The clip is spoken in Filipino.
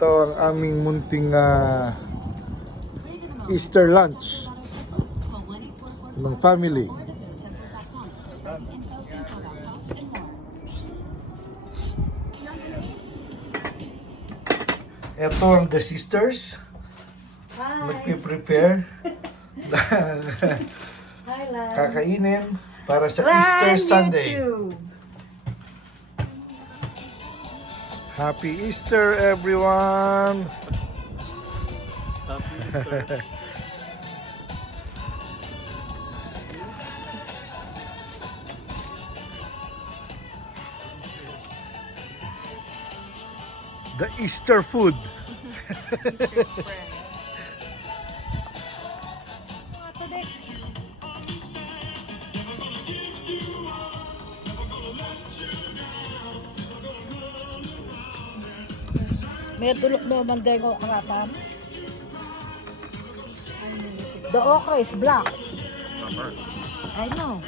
Ito ang aming munting Easter lunch ng family. Ito ang the sisters. Nagpe-prepare. Kakainin para sa Easter Sunday. Happy Easter, everyone! Happy Easter. The Easter food. May tulok daw man kayo karatan. The okra is black. I know.